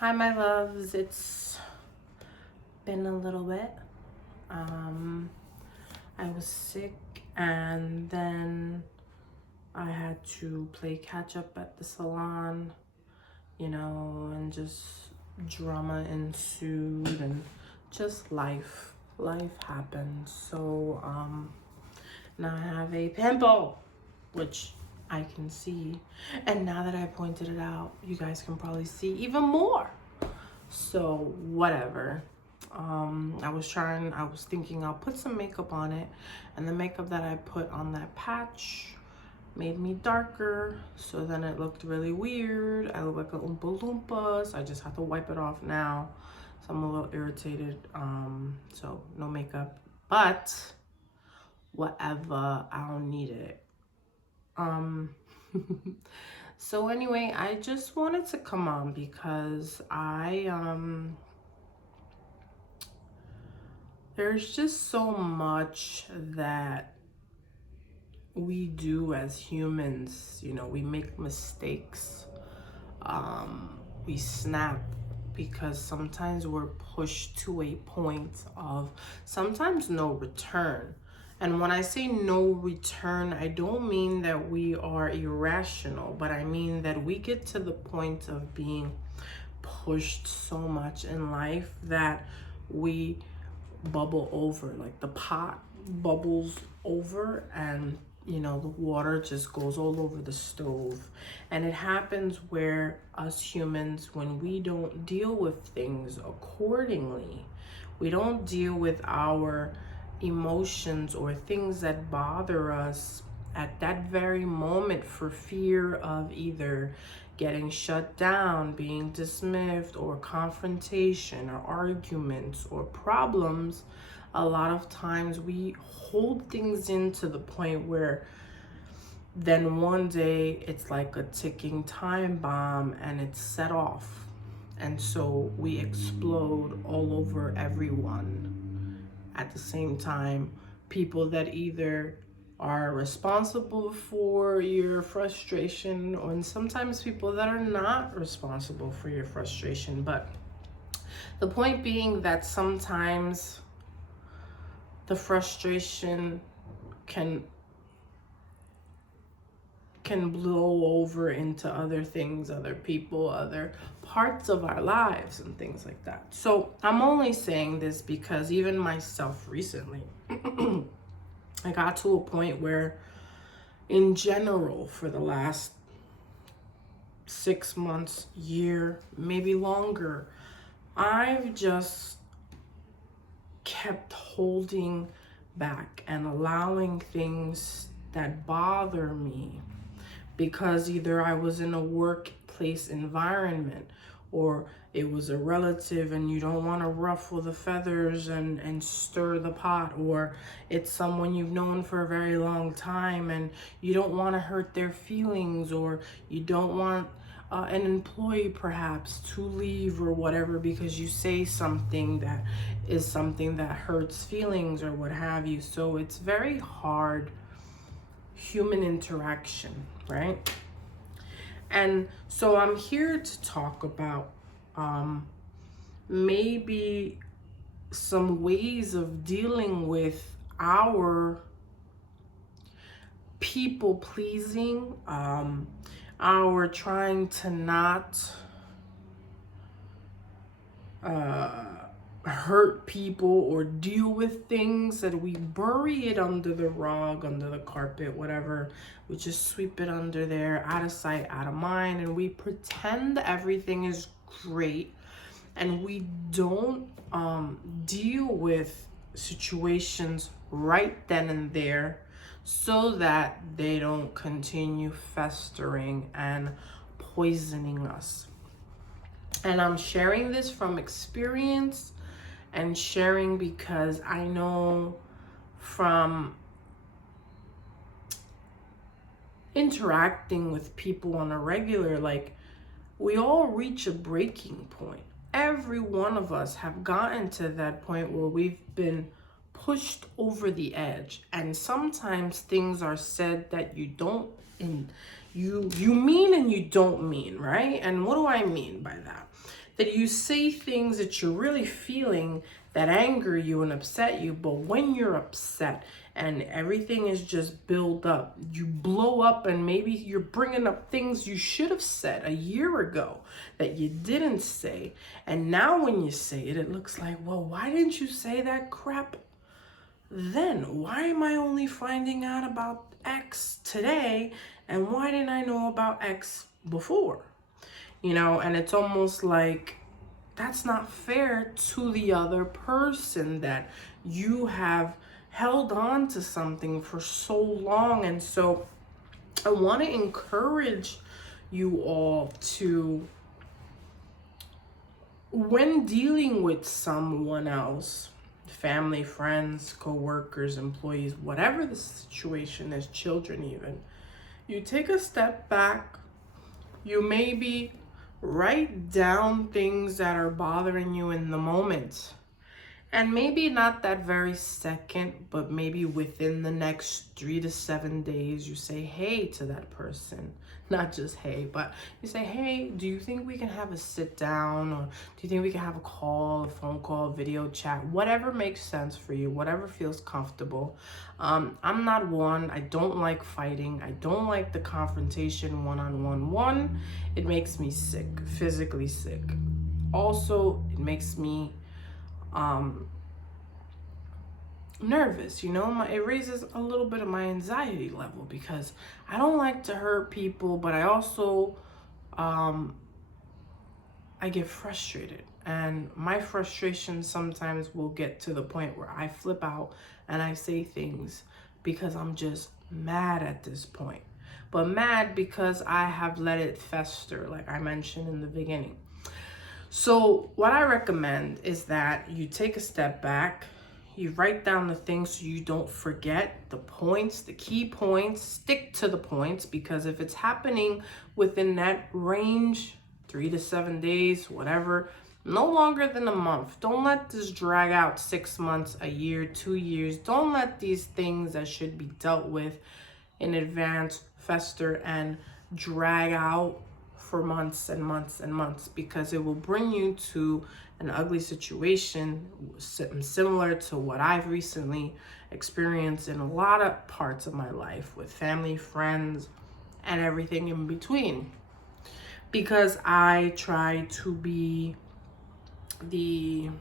Hi, my loves. It's been a little bit. I was sick and then I had to play catch up at the salon, and just drama ensued and just life. Life happened. So, now I have a pimple, which I can see. And now that I pointed it out, you guys can probably see even more. So whatever. I was thinking I'll put some makeup on it, and the makeup that I put on that patch made me darker, so then it looked really weird. I look like a Oompa Loompa, so I just have to wipe it off now. So I'm a little irritated. So no makeup, but whatever, I don't need it. So anyway, I just wanted to come on because there's just so much that we do as humans. We make mistakes. We snap because sometimes we're pushed to a point of sometimes no return. And when I say no return, I don't mean that we are irrational, but I mean that we get to the point of being pushed so much in life that we bubble over, like the pot bubbles over, and the water just goes all over the stove. And it happens where us humans, when we don't deal with things accordingly, we don't deal with our emotions or things that bother us at that very moment for fear of either getting shut down, being dismissed, or confrontation, or arguments, or problems. A lot of times we hold things in to the point where then one day it's like a ticking time bomb and it's set off. And so we explode all over everyone at the same time. People that either are responsible for your frustration, and sometimes people that are not responsible for your frustration. But the point being that sometimes the frustration can blow over into other things, other people, other parts of our lives and things like that. So I'm only saying this because even myself recently, I got to a point where in general for the last 6 months, year, maybe longer, I've just kept holding back and allowing things that bother me because either I was in a workplace environment or it was a relative and you don't want to ruffle the feathers and stir the pot, or it's someone you've known for a very long time and you don't want to hurt their feelings, or you don't want an employee perhaps to leave or whatever because you say something that is something that hurts feelings or what have you. So it's very hard human interaction, right? And so I'm here to talk about maybe some ways of dealing with our people pleasing, our trying to not hurt people or deal with things, that we bury it under the rug, under the carpet, whatever. We just sweep it under there, out of sight, out of mind, and we pretend everything is great, and we don't deal with situations right then and there so that they don't continue festering and poisoning us. And I'm sharing this from experience and sharing because I know from interacting with people on a regular, like, we all reach a breaking point. Every one of us have gotten to that point where we've been pushed over the edge, and sometimes things are said that you don't you mean and you don't mean, right? And what do I mean by that? that you say things that you're really feeling that anger you and upset you, but when you're upset and everything is just built up, you blow up, and maybe you're bringing up things you should have said a year ago that you didn't say. And now when you say it, it looks like, well, why didn't you say that crap then? Why am I only finding out about X today? And why didn't I know about X before? You know, and it's almost like that's not fair to the other person, that you have held on to something for so long. And so I want to encourage you all to, when dealing with someone else, family, friends, co-workers, employees, whatever the situation is, children even, you take a step back. You maybe write down things that are bothering you in the moment. And maybe not that very second, but maybe within the next 3 to 7 days, you say hey to that person. Not just hey, but you say, hey, do you think we can have a sit down? Or do you think we can have a call, a phone call, video chat, whatever makes sense for you, whatever feels comfortable. I'm not one, I don't like fighting. I don't like the confrontation one-on-one. One, it makes me sick, physically sick. Also, it makes me nervous, you know. It raises a little bit of my anxiety level, because I don't like to hurt people, but I also I get frustrated, and my frustration sometimes will get to the point where I flip out and I say things because I'm just mad at this point, but mad because I have let it fester, like I mentioned in the beginning. So what I recommend is that you take a step back, you write down the things so you don't forget the points, the key points, stick to the points, because if it's happening within that range, 3 to 7 days, whatever, no longer than a month. Don't let this drag out 6 months, a year, 2 years. Don't let these things that should be dealt with in advance fester and drag out for months and months and months, because it will bring you to an ugly situation similar to what I've recently experienced in a lot of parts of my life with family, friends, and everything in between. Because I try to be it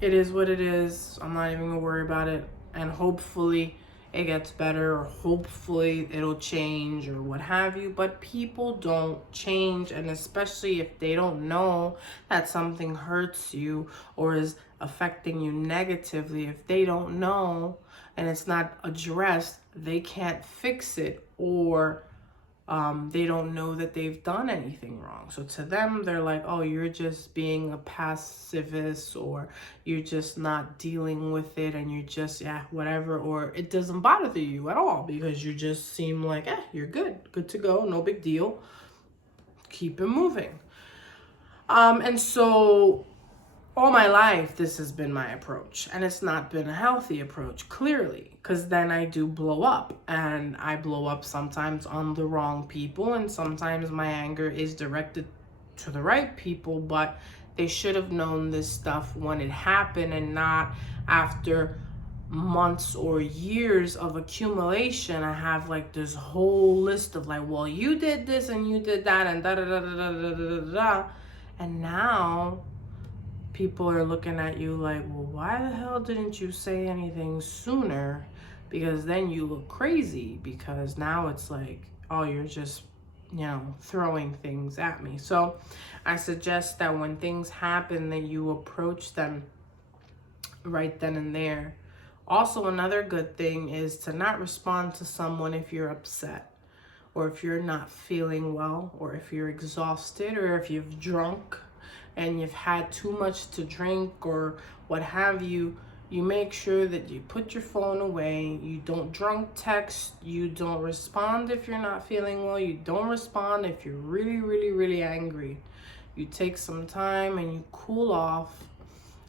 is what it is. I'm not even gonna worry about it. And hopefully it gets better, or hopefully it'll change, or what have you. But people don't change, and especially if they don't know that something hurts you or is affecting you negatively, if they don't know and it's not addressed, they can't fix it, or they don't know that they've done anything wrong. So to them, they're like, oh, you're just being a pacifist, or you're just not dealing with it, and you're just, yeah, whatever, or it doesn't bother you at all because you just seem like, you're good to go, no big deal, keep it moving. And so all my life, this has been my approach, and it's not been a healthy approach, clearly, because then I do blow up, and I blow up sometimes on the wrong people, and sometimes my anger is directed to the right people, but they should have known this stuff when it happened, and not after months or years of accumulation. I have like this whole list of like, well, you did this and you did that and da da da da da da da da, and now people are looking at you like, well, why the hell didn't you say anything sooner? Because then you look crazy, because now it's like, oh, you're just, throwing things at me. So I suggest that when things happen, that you approach them right then and there. Also, another good thing is to not respond to someone if you're upset, or if you're not feeling well, or if you're exhausted, or if you've drunk and you've had too much to drink, or what have you. You make sure that you put your phone away. You don't drunk text. You don't respond if you're not feeling well. You don't respond if you're really, really, really angry. You take some time and you cool off.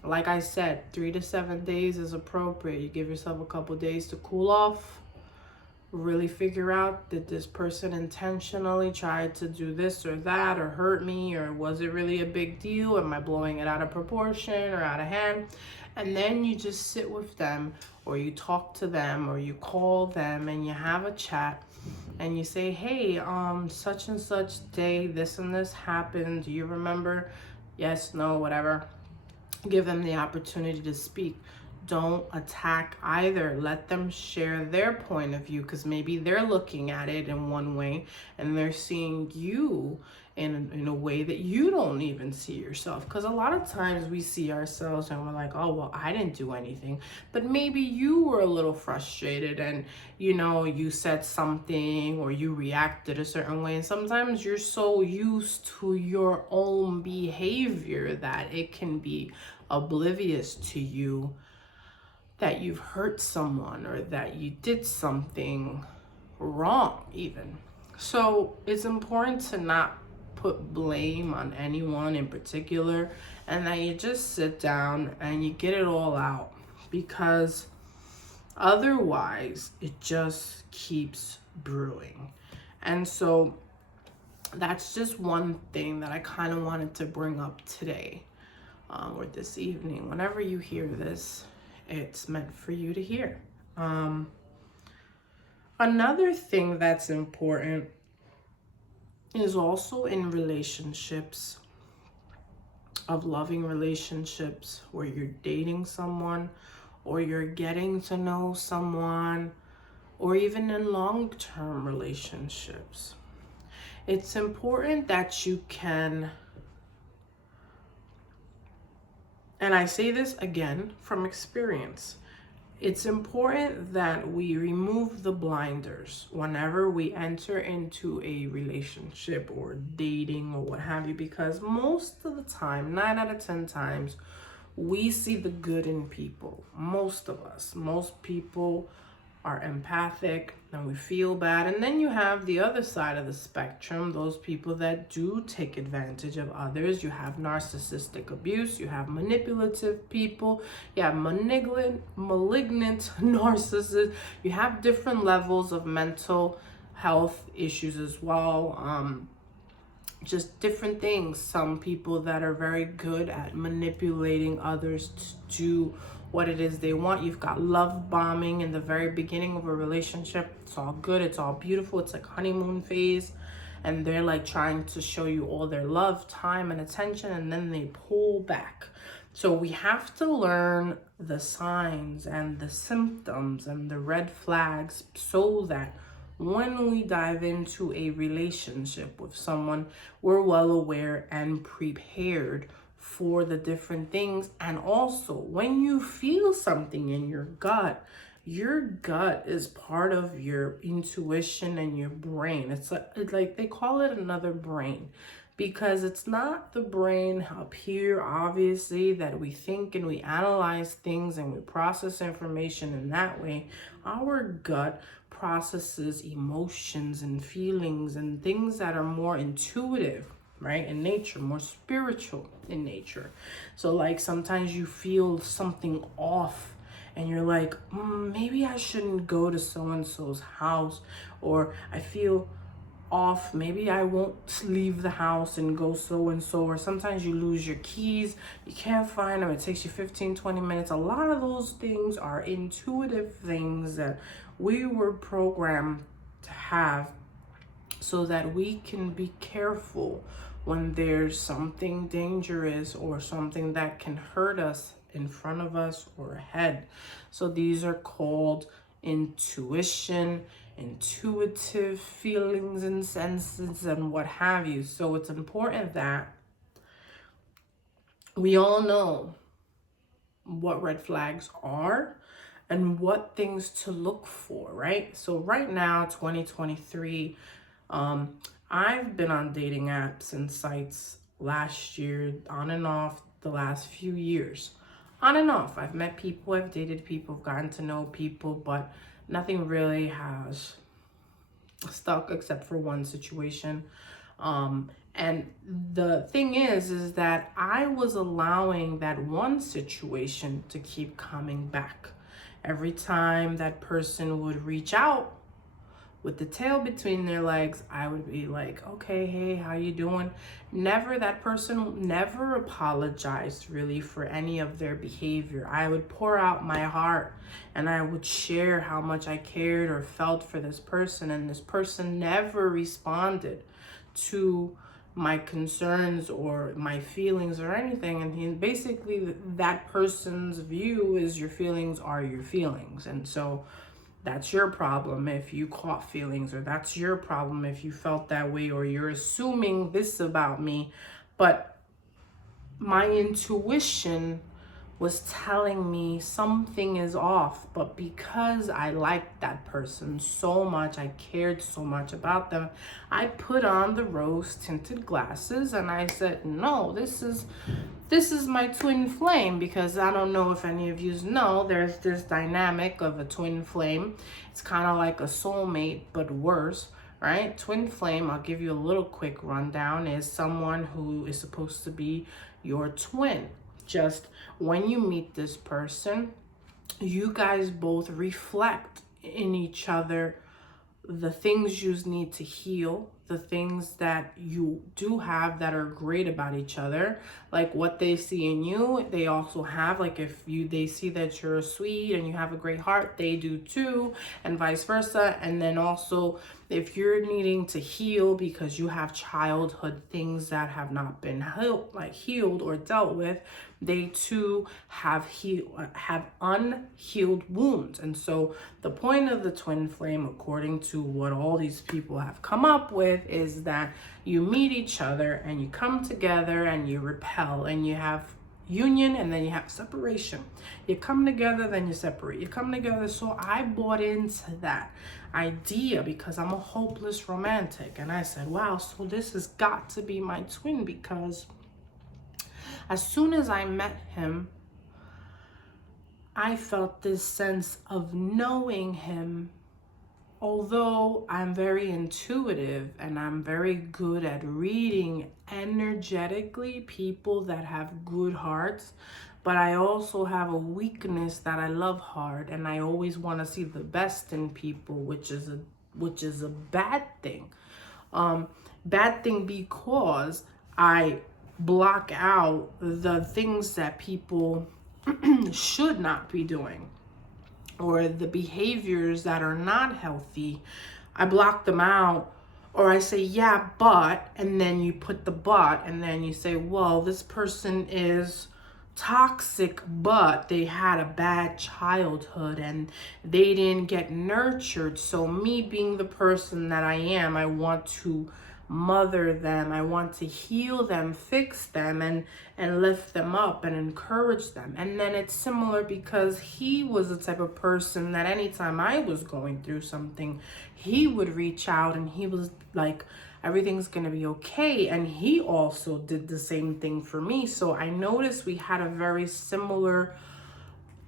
Like I said, 3 to 7 days is appropriate. You give yourself a couple days to cool off. really figure out, did this person intentionally try to do this or that or hurt me, or was it really a big deal? Am I blowing it out of proportion or out of hand? And then you just sit with them, or you talk to them, or you call them and you have a chat and you say, hey, such and such day, this and this happened. Do you remember? Yes, no, whatever. Give them the opportunity to speak. Don't attack either. Let them share their point of view, because maybe they're looking at it in one way and they're seeing you in a way that you don't even see yourself. Because a lot of times we see ourselves and we're like, oh, well, I didn't do anything. But maybe you were a little frustrated and, you said something or you reacted a certain way. And sometimes you're so used to your own behavior that it can be oblivious to you that you've hurt someone or that you did something wrong even. So it's important to not put blame on anyone in particular, and that you just sit down and you get it all out, because otherwise it just keeps brewing. And so that's just one thing that I kind of wanted to bring up today, or this evening. Whenever you hear this, it's meant for you to hear. Another thing that's important is also in relationships, of loving relationships, where you're dating someone or you're getting to know someone, or even in long-term relationships. It's important that you can, and I say this again from experience, it's important that we remove the blinders whenever we enter into a relationship or dating or what have you, because most of the time, 9 out of 10 times, we see the good in people. Most people are empathic and we feel bad. And then you have the other side of the spectrum, those people that do take advantage of others. You have narcissistic abuse, you have manipulative people, you have malignant narcissists, you have different levels of mental health issues as well. Just different things. Some people that are very good at manipulating others to do what it is they want. You've got love bombing in the very beginning of a relationship. It's all good, it's all beautiful, it's like honeymoon phase, and they're like trying to show you all their love, time, and attention, and then they pull back. So we have to learn the signs and the symptoms and the red flags, so that when we dive into a relationship with someone, we're well aware and prepared for the different things. And also, when you feel something in your gut is part of your intuition and your brain. It's like they call it another brain, because it's not the brain up here, obviously, that we think and we analyze things and we process information in that way. Our gut processes emotions and feelings and things that are more intuitive, right, in nature, more spiritual in nature. So like sometimes you feel something off and you're like, maybe I shouldn't go to so-and-so's house, or I feel off, maybe I won't leave the house and go so-and-so. Or sometimes you lose your keys, you can't find them, it takes you 15-20 minutes. A lot of those things are intuitive things that we were programmed to have, so that we can be careful when there's something dangerous or something that can hurt us in front of us or ahead. So these are called intuition, intuitive feelings and senses and what have you. So it's important that we all know what red flags are and what things to look for, right? So right now, 2023, I've been on dating apps and sites last year, on and off the last few years. On and off. I've met people, I've dated people, I've gotten to know people, but nothing really has stuck except for one situation. And the thing is that I was allowing that one situation to keep coming back. Every time that person would reach out, with the tail between their legs, I would be like, okay, hey, how you doing? Never, that person never apologized really for any of their behavior. I would pour out my heart and I would share how much I cared or felt for this person, and this person never responded to my concerns or my feelings or anything. And basically that person's view is your feelings are your feelings, and so that's your problem if you caught feelings, or that's your problem if you felt that way, or you're assuming this about me. But my intuition was telling me something is off. But because I liked that person so much, I cared so much about them, I put on the rose tinted glasses and I said, no, this is my twin flame. Because I don't know if any of you know, there's this dynamic of a twin flame. It's kind of like a soulmate, but worse, right? Twin flame, I'll give you a little quick rundown, is someone who is supposed to be your twin. Just when you meet this person, you guys both reflect in each other the things you need to heal, the things that you do have that are great about each other. Like what they see in you, they also have. Like if they see that you're sweet and you have a great heart, they do too, and vice versa. And then also, if you're needing to heal because you have childhood things that have not been healed or dealt with, they too have unhealed wounds. And so the point of the twin flame, according to what all these people have come up with, is that you meet each other and you come together and you repel, and you have union and then you have separation. You come together, then you separate. You come together. So I bought into that idea because I'm a hopeless romantic. And I said, wow, so this has got to be my twin, because as soon as I met him, I felt this sense of knowing him. Although I'm very intuitive and I'm very good at reading energetically people that have good hearts, but I also have a weakness that I love hard, and I always want to see the best in people, which is a bad thing. Bad thing because I block out the things that people should not be doing, or the behaviors that are not healthy. I block them out, or I say, yeah, but, and then you put the but, and then you say, well, this person is toxic, but they had a bad childhood and they didn't get nurtured. So me being the person that I am, I want to mother them, I want to heal them, fix them, and lift them up and encourage them. And then it's similar because he was the type of person that anytime I was going through something, he would reach out and he was like, everything's gonna be okay. And he also did the same thing for me. So I noticed we had a very similar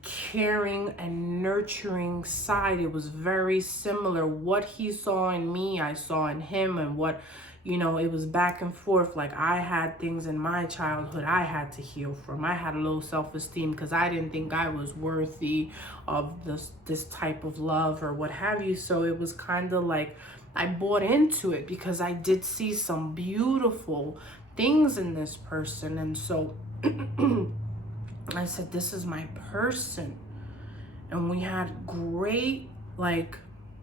caring and nurturing side. It was very similar. What he saw in me, I saw in him, and what, it was back and forth. Like I had things in my childhood I had to heal from. I had a low self-esteem because I didn't think I was worthy of this type of love or what have you. So it was kind of like I bought into it because I did see some beautiful things in this person. And so I said, this is my person. And we had great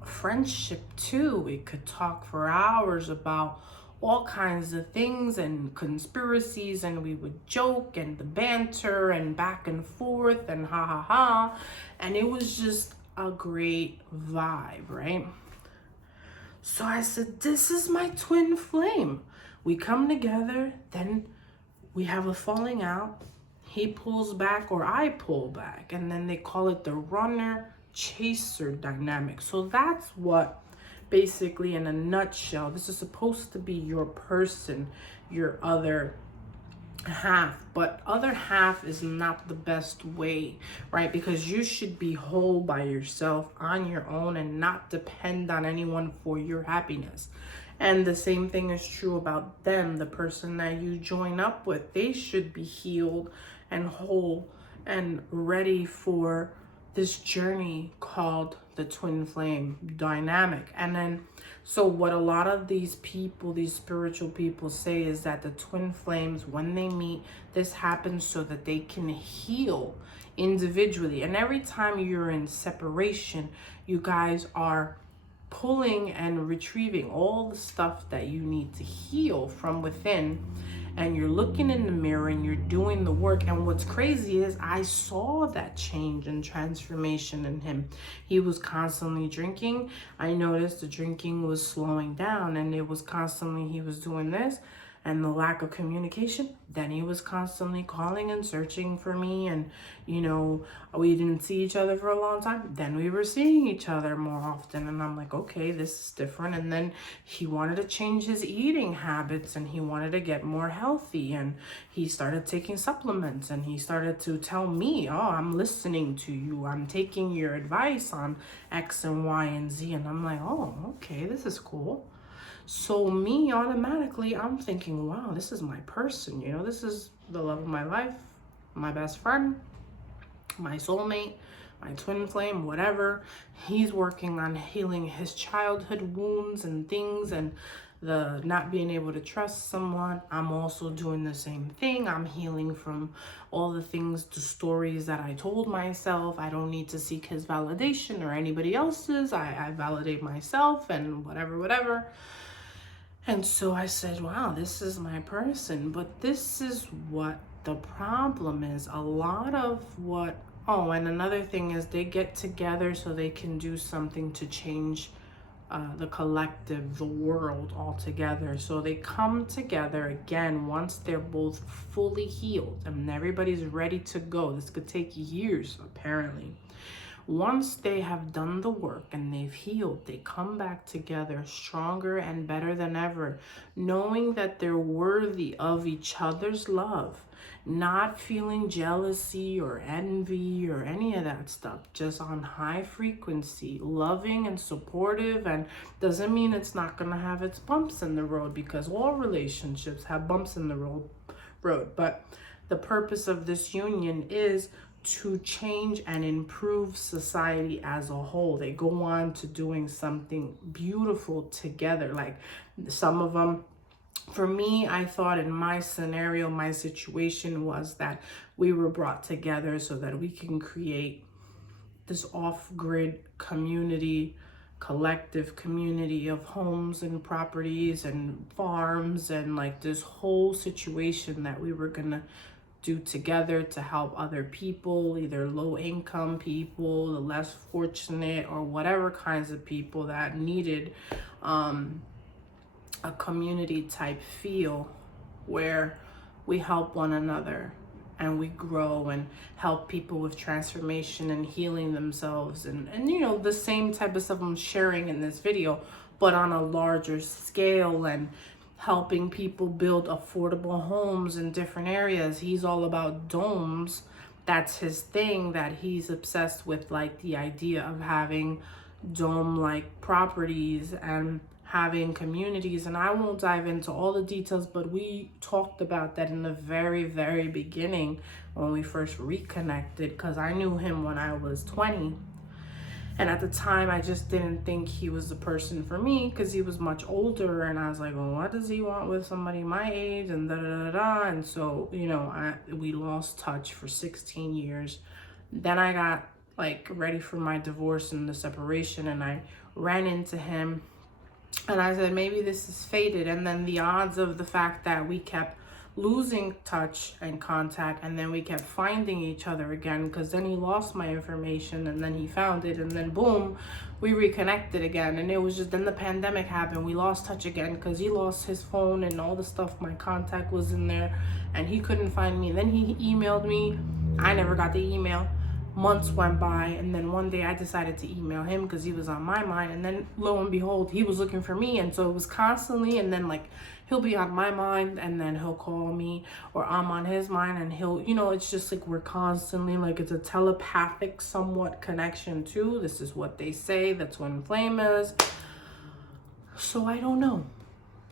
friendship too. We could talk for hours about all kinds of things and conspiracies, and we would joke and the banter and back and forth and ha ha ha. And it was just a great vibe, right? So I said, this is my twin flame. We come together, then we have a falling out. He pulls back or I pull back, and then they call it the runner chaser dynamic. So that's what, basically in a nutshell, this is supposed to be your person, your other half. But other half is not the best way, right? Because you should be whole by yourself on your own and not depend on anyone for your happiness. And the same thing is true about them. The person that you join up with, they should be healed and whole and ready for this journey called the twin flame dynamic. And then, so what a lot of these people, these spiritual people say is that the twin flames, when they meet, this happens so that they can heal individually. And every time you're in separation, you guys are pulling and retrieving all the stuff that you need to heal from within, and you're looking in the mirror and you're doing the work. And what's crazy is I saw that change and transformation in him. He was constantly drinking. I noticed the drinking was slowing down, and it was constantly, he was doing this, and the lack of communication. Then he was constantly calling and searching for me, and you know, we didn't see each other for a long time. Then we were seeing each other more often, and I'm like, okay, this is different. And then he wanted to change his eating habits, and he wanted to get more healthy, and he started taking supplements, and he started to tell me, oh, I'm listening to you, I'm taking your advice on X and Y and Z. And I'm like, oh, okay, this is cool. So me, automatically, I'm thinking, wow, this is my person, you know, this is the love of my life, my best friend, my soulmate, my twin flame, whatever. He's working on healing his childhood wounds and things, and the not being able to trust someone. I'm also doing the same thing. I'm healing from all the things, the stories that I told myself. I don't need to seek his validation or anybody else's. I validate myself and whatever. And so I said, wow, this is my person. But this is what the problem is. A lot of what, oh, and another thing is they get together so they can do something to change the collective, the world altogether. So they come together again once they're both fully healed and everybody's ready to go. This could take years, apparently. Once they have done the work and they've healed, they come back together stronger and better than ever, knowing that they're worthy of each other's love, not feeling jealousy or envy or any of that stuff, just on high frequency, loving and supportive. And doesn't mean it's not going to have its bumps in the road, because all relationships have bumps in the road. But the purpose of this union is to change and improve society as a whole. They go on to doing something beautiful together. Like some of them, for me, I thought in my scenario, my situation was that we were brought together so that we can create this off-grid community, collective community of homes and properties and farms, and like this whole situation that we were gonna do together to help other people, either low income people, the less fortunate, or whatever kinds of people that needed a community type feel where we help one another and we grow and help people with transformation and healing themselves, and you know, the same type of stuff I'm sharing in this video, but on a larger scale, and helping people build affordable homes in different areas. He's all about domes. That's his thing, that he's obsessed with, like the idea of having dome-like properties and having communities. And I won't dive into all the details, but we talked about that in the very, very beginning when we first reconnected, because I knew him when I was 20. And at the time, I just didn't think he was the person for me, because he was much older. And I was like, well, what does he want with somebody my age? And da-da-da-da. And so, you know, we lost touch for 16 years. Then I got like ready for my divorce and the separation, and I ran into him. And I said, maybe this is fated. And then the odds of the fact that we kept losing touch and contact, and then we kept finding each other again, because then he lost my information and then he found it, and then boom, we reconnected again. And it was just, then the pandemic happened, we lost touch again because he lost his phone and all the stuff, my contact was in there, and he couldn't find me. And then he emailed me, I never got the email. Months went by, and then one day I decided to email him because he was on my mind, and then lo and behold, he was looking for me. And so it was constantly, and then like he'll be on my mind and then he'll call me, or I'm on his mind and he'll, you know, it's just like we're constantly, like, it's a telepathic somewhat connection too. This is what they say the twin flame is. So I don't know,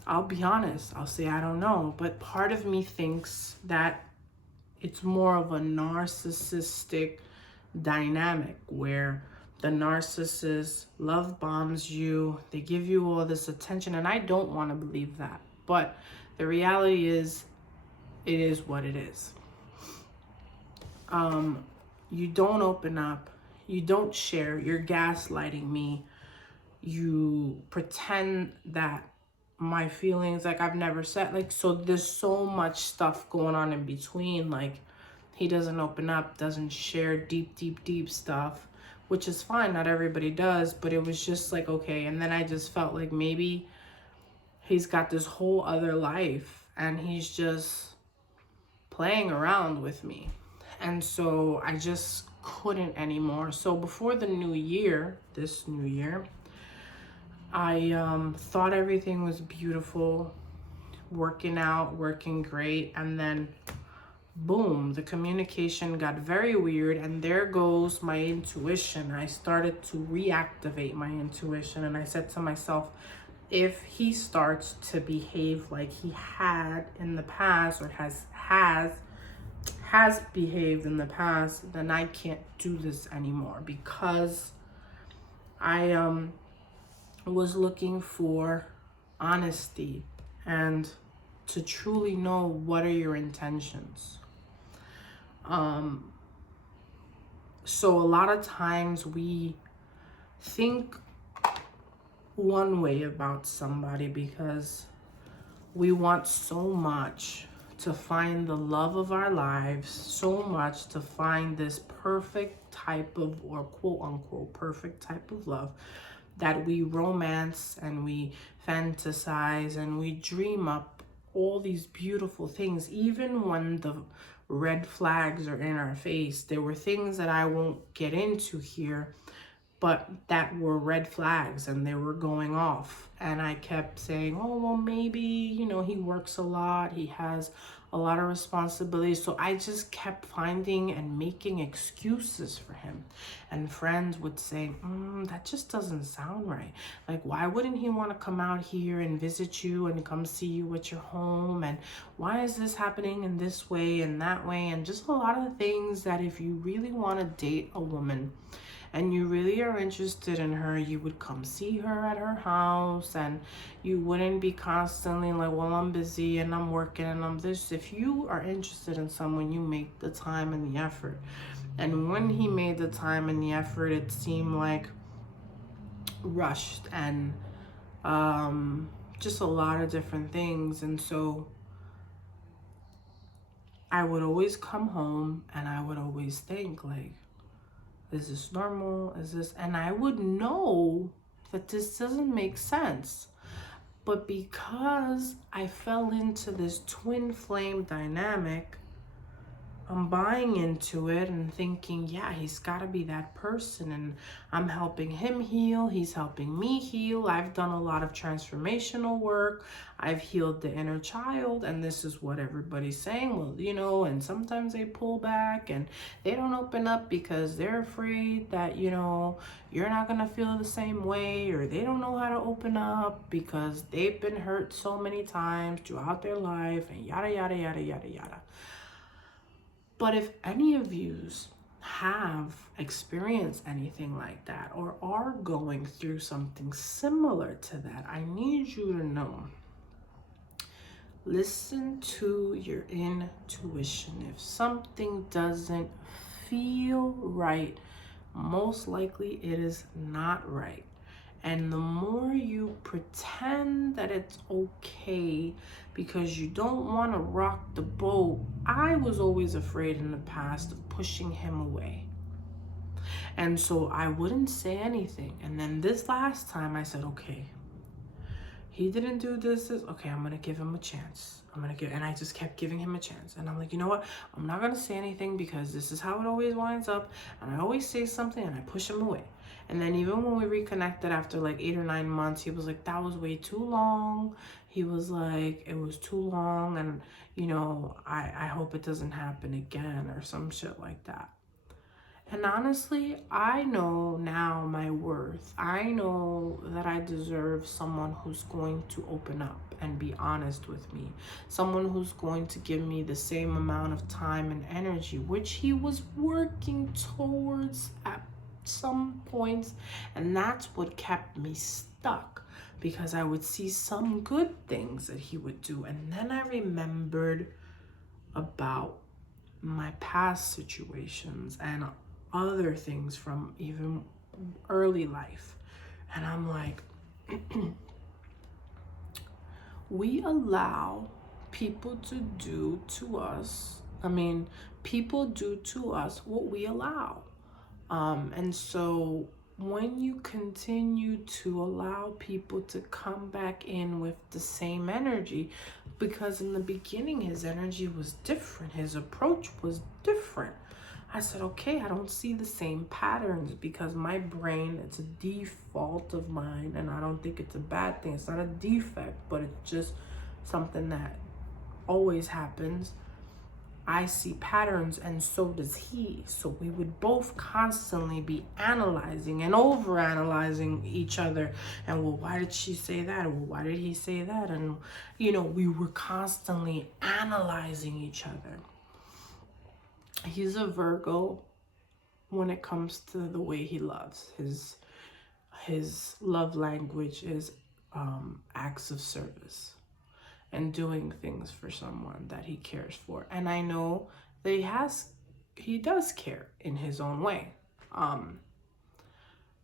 I'll be honest, I'll say I don't know. But part of me thinks that it's more of a narcissistic dynamic where the narcissist love bombs you. They give you all this attention, and I don't want to believe that. But the reality is, it is what it is. You don't open up. You don't share. You're gaslighting me. You pretend that my feelings, like I've never said, like, so there's so much stuff going on in between. Like, he doesn't open up, doesn't share deep stuff, which is fine. Not everybody does, but it was just like, okay. And then I just felt like maybe he's got this whole other life and he's just playing around with me. And so I just couldn't anymore. So before the new year, this new year, I thought everything was beautiful, working out, working great, and then boom, the communication got very weird, and there goes my intuition. I started to reactivate my intuition, and I said to myself, if he starts to behave like he had in the past, or has behaved in the past, then I can't do this anymore, because I was looking for honesty and to truly know what are your intentions. So a lot of times we think one way about somebody because we want so much to find the love of our lives, so much to find this perfect type of, or quote unquote perfect type of love, that we romance and we fantasize and we dream up all these beautiful things, even when the red flags are in our face. There were things that I won't get into here, but that were red flags and they were going off. And I kept saying, oh, well, maybe, you know, he works a lot, he has a lot of responsibilities. So I just kept finding and making excuses for him. And friends would say, that just doesn't sound right. Like, why wouldn't he want to come out here and visit you and come see you at your home? And why is this happening in this way and that way? And just a lot of things that if you really want to date a woman and you really are interested in her, you would come see her at her house, and you wouldn't be constantly like, well, I'm busy and I'm working and I'm this. If you are interested in someone, you make the time and the effort. And when he made the time and the effort, it seemed like rushed and just a lot of different things. And so I would always come home and I would always think like, is this normal? Is this? And I would know that this doesn't make sense. But because I fell into this twin flame dynamic, I'm buying into it and thinking, yeah, he's got to be that person. And I'm helping him heal. He's helping me heal. I've done a lot of transformational work. I've healed the inner child. And this is what everybody's saying. Well, you know, and sometimes they pull back and they don't open up because they're afraid that, you know, you're not going to feel the same way, or they don't know how to open up because they've been hurt so many times throughout their life, and yada, yada, yada, yada, yada. But if any of yous have experienced anything like that, or are going through something similar to that, I need you to know, listen to your intuition. If something doesn't feel right, most likely it is not right. And the more you pretend that it's okay because you don't want to rock the boat, I was always afraid in the past of pushing him away. And so I wouldn't say anything. And then this last time I said, okay, he didn't do this. Okay, I'm going to give him a chance. And I just kept giving him a chance. And I'm like, you know what? I'm not going to say anything because this is how it always winds up. And I always say something and I push him away. And then even when we reconnected after like 8 or 9 months, he was like, that was way too long. He was like, it was too long. And, you know, I hope it doesn't happen again or some shit like that. And honestly, I know now my worth. I know that I deserve someone who's going to open up and be honest with me. Someone who's going to give me the same amount of time and energy, which he was working towards at some points, and that's what kept me stuck, because I would see some good things that he would do, and then I remembered about my past situations and other things from even early life. And I'm like, we allow people to do to us, people do to us what we allow. And so when you continue to allow people to come back in with the same energy, because in the beginning his energy was different, his approach was different, I said, okay, I don't see the same patterns, because my brain, it's a default of mine, and I don't think it's a bad thing. It's not a defect, but it's just something that always happens. I see patterns, and so does he. So we would both constantly be analyzing and over-analyzing each other. And, well, why did she say that? Well, why did he say that? And, we were constantly analyzing each other. He's a Virgo when it comes to the way he loves. His love language is acts of service and doing things for someone that he cares for. And I know that he does care in his own way. And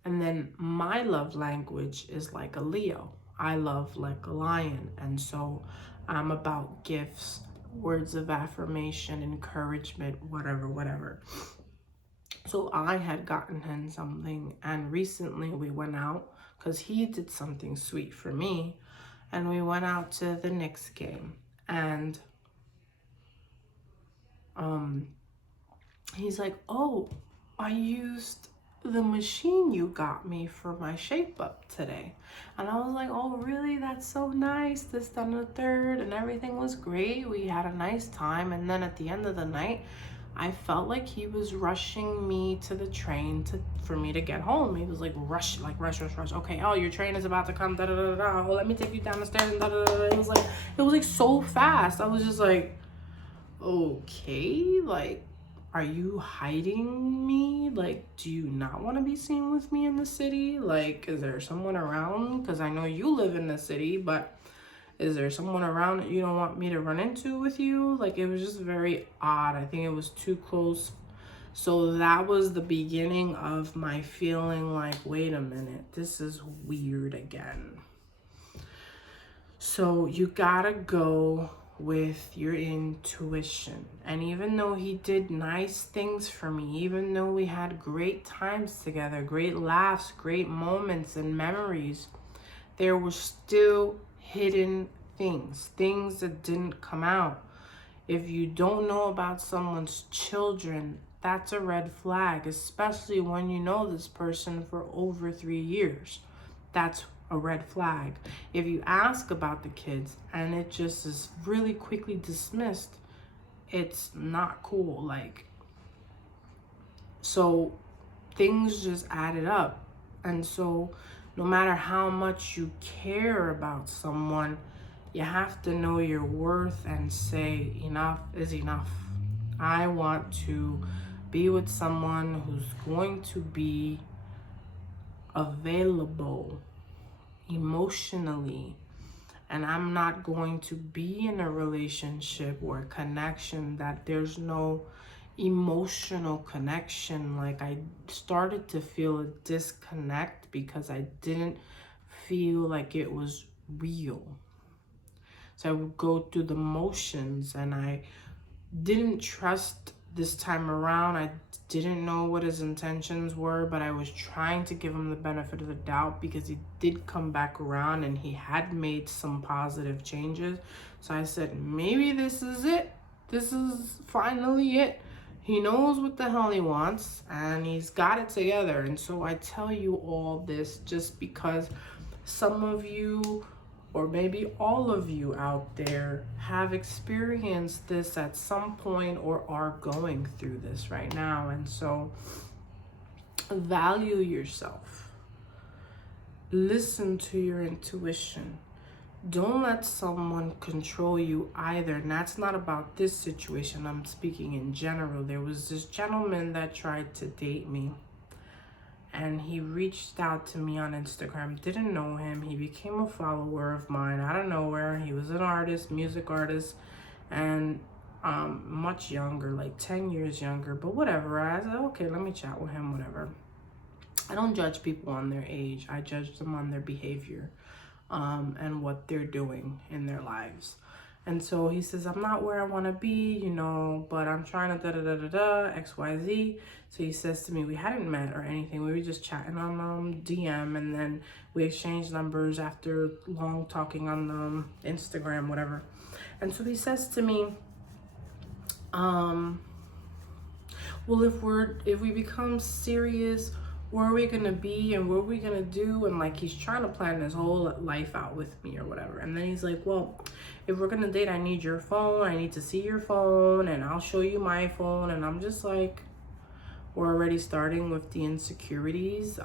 then my love language is like a Leo. I love like a lion. And so I'm about gifts, words of affirmation, encouragement, whatever. So I had gotten him something, and recently we went out because he did something sweet for me. And we went out to the Knicks game, and he's like, oh, I used the machine you got me for my shape up today. And I was like, oh, really? That's so nice. This, that, and the third, and everything was great. We had a nice time. And then at the end of the night, I felt like he was rushing me to the train for me to get home. He was like, rush. Okay, oh, your train is about to come, da-da-da-da. Oh, let me take you down the stairs, and da-da-da-da. It was like so fast. I was just like, okay, like, are you hiding me? Like, do you not want to be seen with me in the city? Like, is there someone around? Because I know you live in the city, but is there someone around that you don't want me to run into with you? Like, it was just very odd. I think it was too close. So that was the beginning of my feeling like, wait a minute, this is weird again. So you gotta go with your intuition. And even though he did nice things for me, even though we had great times together, great laughs, great moments and memories, there were still hidden things that didn't come out. If you don't know about someone's children, that's a red flag, especially when you know this person for over 3 years. That's a red flag. If you ask about the kids and it just is really quickly dismissed, it's not cool. Like, so things just added up. And so no matter how much you care about someone, you have to know your worth and say, enough is enough. I want to be with someone who's going to be available emotionally, and I'm not going to be in a relationship or a connection that there's no emotional connection. Like, I started to feel a disconnect because I didn't feel like it was real. So I would go through the motions, and I didn't trust this time around. I didn't know what his intentions were, but I was trying to give him the benefit of the doubt because he did come back around and he had made some positive changes. So I said, maybe this is it. This is finally it. He knows what the hell he wants, and he's got it together. And so I tell you all this just because some of you, or maybe all of you out there, have experienced this at some point or are going through this right now. And so value yourself. Listen to your intuition. Don't let someone control you either. And that's not about this situation. I'm speaking in general. There was this gentleman that tried to date me. and he reached out to me on Instagram. Didn't know him. He became a follower of mine out of nowhere. He was an artist, music artist, and much younger, like 10 years younger, but whatever. I said, okay, let me chat with him, whatever. I don't judge people on their age. I judge them on their behavior and what they're doing in their lives. And so he says, I'm not where I want to be, you know, but I'm trying to da-da-da-da-da, XYZ. So he says to me, we hadn't met or anything. We were just chatting on DM, and then we exchanged numbers after long talking on Instagram, whatever. And so he says to me, well, if we become serious, where are we gonna be and what are we gonna do? And like, he's trying to plan his whole life out with me or whatever. And then he's like, well, if we're gonna date, I need your phone, I need to see your phone, and I'll show you my phone. And I'm just like, we're already starting with the insecurities.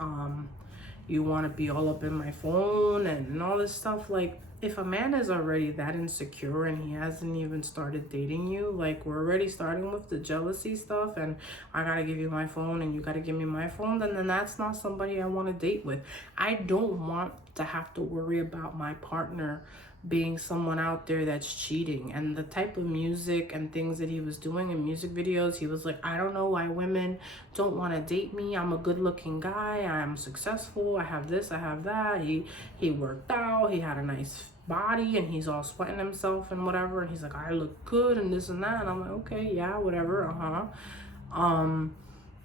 You want to be all up in my phone and all this stuff. Like, if a man is already that insecure and he hasn't even started dating you, like, we're already starting with the jealousy stuff, and I gotta give you my phone and you gotta give me my phone, then that's not somebody I want to date with. I don't want to have to worry about my partner being someone out there that's cheating. And the type of music and things that he was doing in music videos, he was like, I don't know why women don't want to date me. I'm a good looking guy, I'm successful, I have this, I have that. He worked out, he had a nice body, and he's all sweating himself and whatever, and he's like, I look good and this and that. And I'm like, okay, yeah, whatever.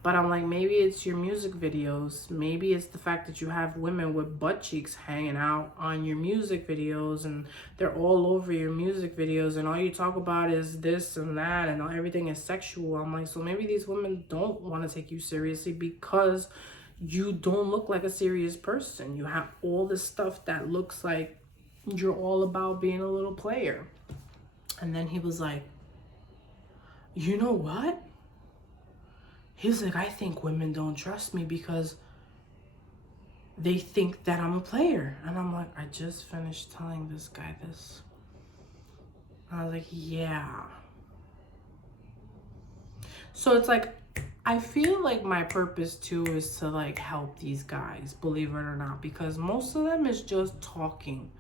But I'm like, maybe it's your music videos. Maybe it's the fact that you have women with butt cheeks hanging out on your music videos, and they're all over your music videos, and all you talk about is this and that, and everything is sexual. I'm like, so maybe these women don't want to take you seriously because you don't look like a serious person. You have all this stuff that looks like you're all about being a little player. And then he was like, you know what? He's like, I think women don't trust me because they think that I'm a player. And I'm like, I just finished telling this guy this. And I was like, yeah. So it's like, I feel like my purpose too is to like help these guys, believe it or not, because most of them is just talking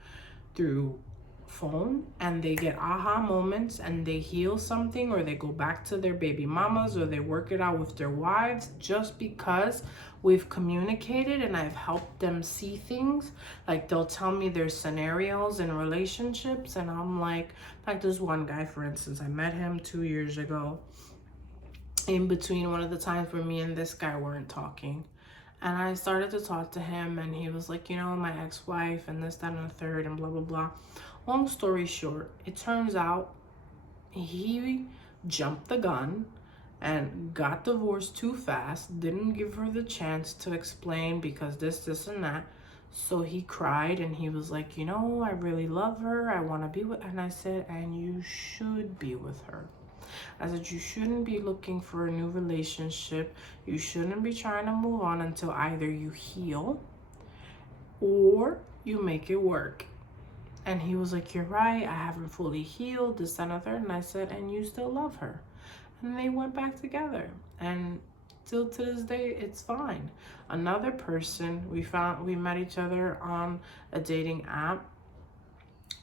through phone, and they get aha moments and they heal something, or they go back to their baby mamas, or they work it out with their wives just because we've communicated and I've helped them see things. Like, they'll tell me their scenarios in relationships, and I'm like this one guy, for instance, I met him 2 years ago, in between one of the times where me and this guy weren't talking. And I started to talk to him, and he was like, you know, my ex-wife and this, that, and the third, and blah, blah, blah. Long story short, it turns out he jumped the gun and got divorced too fast, didn't give her the chance to explain because this, and that. So he cried, and he was like, you know, I really love her. I want to be with her. And I said, and you should be with her. I said, you shouldn't be looking for a new relationship. You shouldn't be trying to move on until either you heal or you make it work. And he was like, you're right, I haven't fully healed, this, that, and the third. And I said, and you still love her. And they went back together. And till to this day, it's fine. Another person, we met each other on a dating app.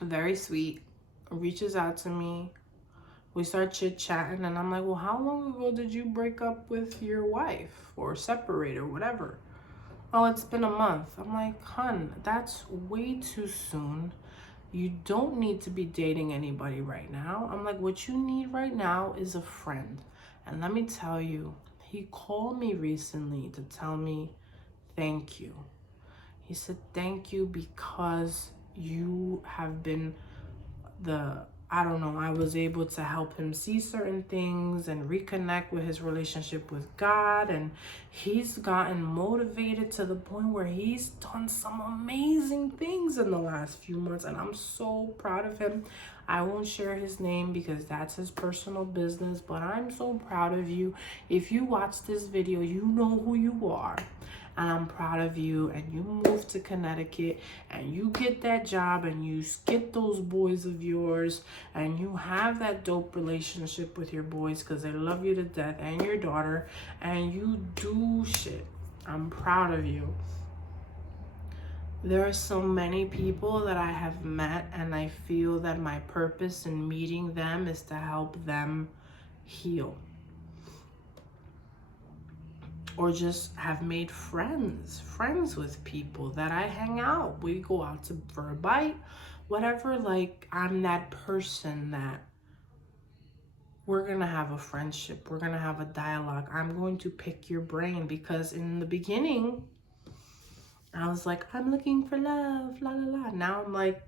Very sweet. Reaches out to me. We start chit-chatting, and I'm like, well, how long ago did you break up with your wife or separate or whatever? Oh, it's been a month. I'm like, hun, that's way too soon. You don't need to be dating anybody right now. I'm like, what you need right now is a friend. And let me tell you, he called me recently to tell me thank you. He said, thank you because you have been I was able to help him see certain things and reconnect with his relationship with God. And he's gotten motivated to the point where he's done some amazing things in the last few months. And I'm so proud of him. I won't share his name because that's his personal business, but I'm so proud of you. If you watch this video, you know who you are. And I'm proud of you, and you move to Connecticut, and you get that job, and you get those boys of yours, and you have that dope relationship with your boys because they love you to death, and your daughter, and you do shit. I'm proud of you. There are so many people that I have met, and I feel that my purpose in meeting them is to help them heal. Or just have made friends with people that I hang out. We go out for a bite, whatever. Like, I'm that person that we're gonna have a friendship, we're gonna have a dialogue. I'm going to pick your brain, because in the beginning, I was like, I'm looking for love, la la la. Now I'm like,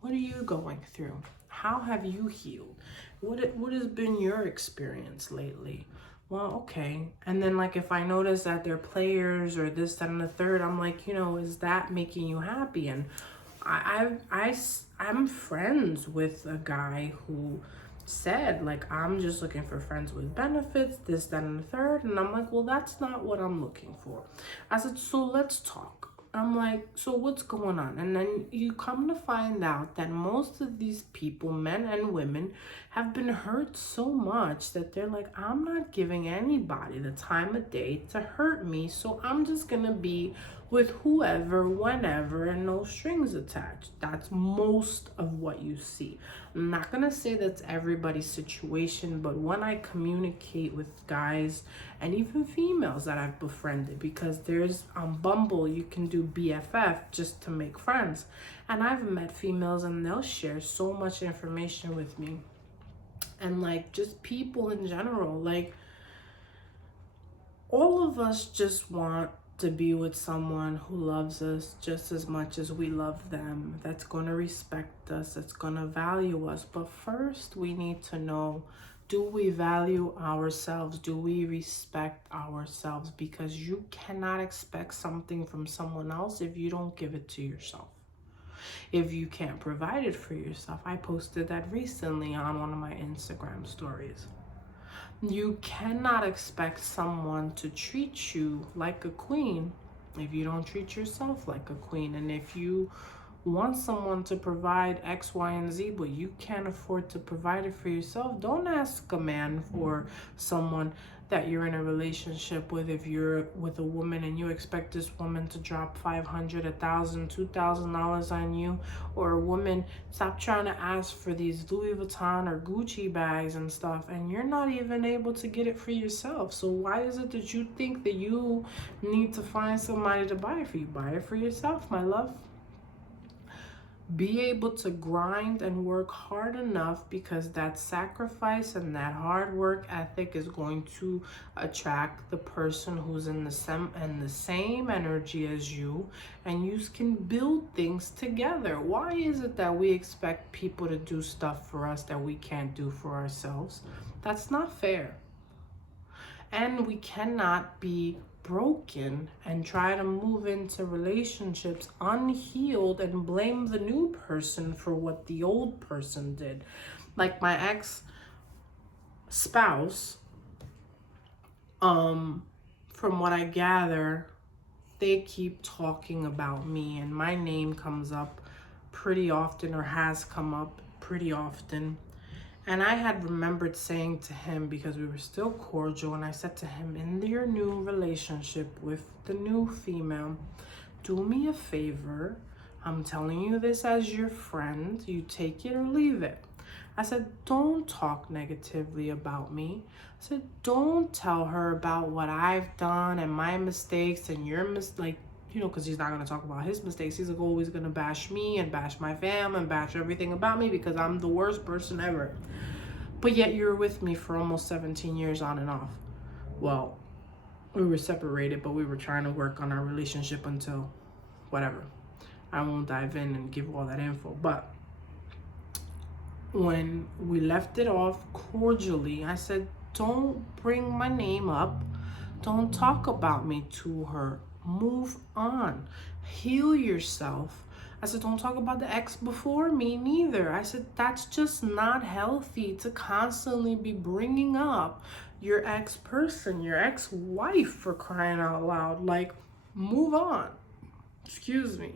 what are you going through? How have you healed? What has been your experience lately? Well, okay. And then, like, if I notice that they're players or this, that, and the third, I'm like, is that making you happy? And I'm friends with a guy who said, like, I'm just looking for friends with benefits, this, that, and the third. And I'm like, well, that's not what I'm looking for. I said, so let's talk. I'm like, so what's going on? And then you come to find out that most of these people, men and women, have been hurt so much that they're like, I'm not giving anybody the time of day to hurt me, so I'm just gonna be with whoever, whenever, and no strings attached. That's most of what you see. I'm not gonna say that's everybody's situation, but when I communicate with guys and even females that I've befriended, because there's on Bumble, you can do BFF just to make friends. And I've met females and they'll share so much information with me. And like, just people in general, like, all of us just want to be with someone who loves us just as much as we love them, that's going to respect us, that's going to value us. But first, we need to know, do we value ourselves? Do we respect ourselves? Because you cannot expect something from someone else if you don't give it to yourself. If you can't provide it for yourself. I posted that recently on one of my Instagram stories. You cannot expect someone to treat you like a queen if you don't treat yourself like a queen. And if you want someone to provide X, Y, and Z, but you can't afford to provide it for yourself, don't ask a man or someone that you're in a relationship with. If you're with a woman and you expect this woman to drop $500, $1,000, $2,000 on you, or a woman, stop trying to ask for these Louis Vuitton or Gucci bags and stuff, and you're not even able to get it for yourself. So why is it that you think that you need to find somebody to buy it for you? Buy it for yourself, my love. Be able to grind and work hard enough, because that sacrifice and that hard work ethic is going to attract the person who's in the same energy as you, and you can build things together. Why is it that we expect people to do stuff for us that we can't do for ourselves? That's not fair. And we cannot be broken and try to move into relationships unhealed and blame the new person for what the old person did. Like my ex-spouse, from what I gather, they keep talking about me, and my name comes up pretty often, or has come up pretty often. And I had remembered saying to him, because we were still cordial, and I said to him, in your new relationship with the new female, do me a favor. I'm telling you this as your friend. You take it or leave it. I said, don't talk negatively about me. I said, don't tell her about what I've done and my mistakes and your mistakes. Because he's not going to talk about his mistakes. He's like always going to bash me and bash my fam and bash everything about me because I'm the worst person ever. But yet you're with me for almost 17 years on and off. Well, we were separated, but we were trying to work on our relationship until whatever. I won't dive in and give all that info. But when we left it off cordially, I said, don't bring my name up. Don't talk about me to her. Move on. Heal yourself. I said, don't talk about the ex before me neither. I said, that's just not healthy to constantly be bringing up your ex-person, your ex-wife, for crying out loud. Like, move on. Excuse me.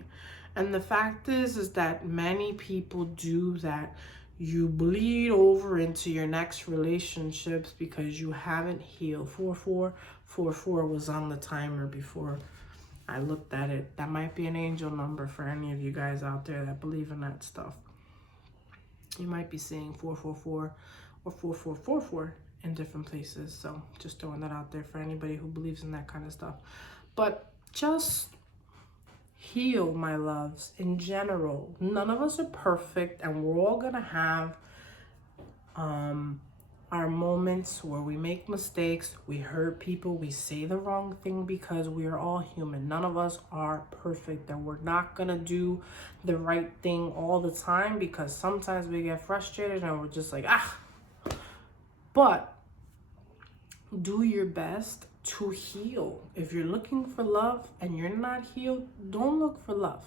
And the fact is that many people do that you bleed over into your next relationships because you haven't healed. 4444 was on the timer before I looked at it. That might be an angel number for any of you guys out there that believe in that stuff. You might be seeing 444 or 4444 in different places. So just throwing that out there for anybody who believes in that kind of stuff. But just heal, my loves, in general. None of us are perfect, and we're all gonna have our moments where we make mistakes, we hurt people, we say the wrong thing, because we are all human. None of us are perfect, and we're not gonna do the right thing all the time, because sometimes we get frustrated and we're just like, ah. But do your best to heal. If you're looking for love and you're not healed, don't look for love.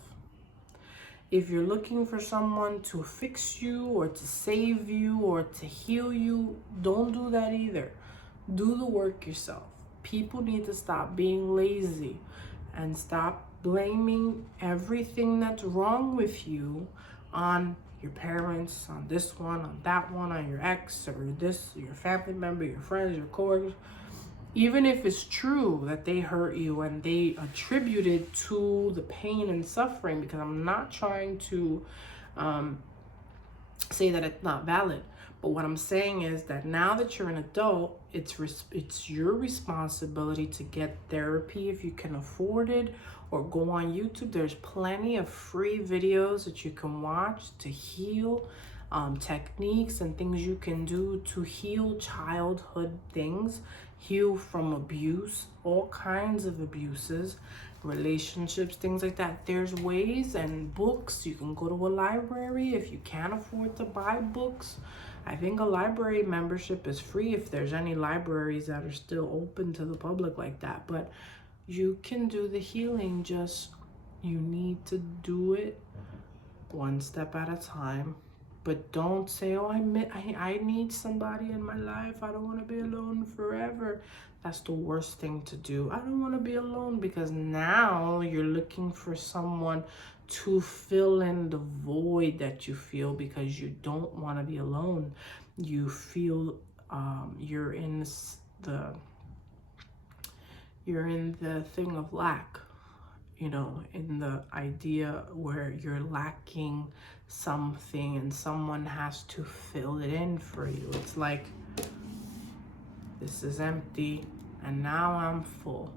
If you're looking for someone to fix you or to save you or to heal you, don't do that either. Do the work yourself. People need to stop being lazy and stop blaming everything that's wrong with you on your parents, on this one, on that one, on your ex, or this, your family member, your friends, your coworkers. Even if it's true that they hurt you and they attribute it to the pain and suffering, because I'm not trying to say that it's not valid. But what I'm saying is that now that you're an adult, it's your responsibility to get therapy if you can afford it, or go on YouTube. There's plenty of free videos that you can watch to heal, techniques and things you can do to heal childhood things, heal from abuse, all kinds of abuses, relationships, things like that. There's ways, and books. You can go to a library if you can't afford to buy books. I think a library membership is free if there's any libraries that are still open to the public like that. But you can do the healing, just you need to do it one step at a time. But don't say, oh, I need somebody in my life. I don't want to be alone forever. That's the worst thing to do. I don't want to be alone, because now you're looking for someone to fill in the void that you feel because you don't want to be alone. You feel you're in the thing of lack, you know, in the idea where you're lacking something and someone has to fill it in for you. It's like, this is empty and now I'm full.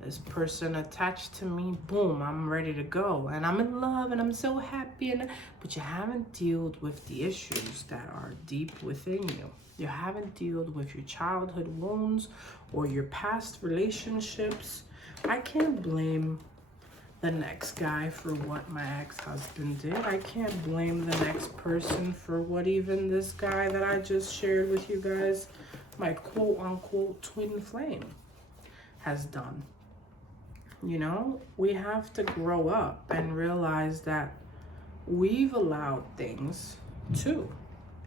This person attached to me, boom, I'm ready to go. And I'm in love and I'm so happy. But you haven't dealt with the issues that are deep within you. You haven't dealt with your childhood wounds or your past relationships. I can't blame the next guy for what my ex-husband did. I can't blame the next person for what even this guy that I just shared with you guys, my quote-unquote twin flame, has done. You know, we have to grow up and realize that we've allowed things too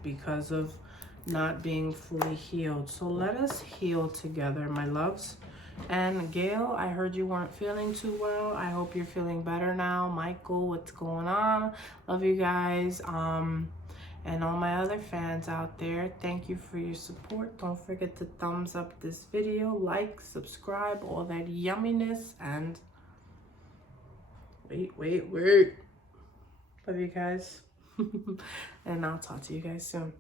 because of not being fully healed. So let us heal together, my loves. And Gail, I heard you weren't feeling too well. I hope you're feeling better now. Michael, what's going on? Love you guys. And all my other fans out there, thank you for your support. Don't forget to thumbs up this video, like, subscribe, all that yumminess. And wait. Love you guys. And I'll talk to you guys soon.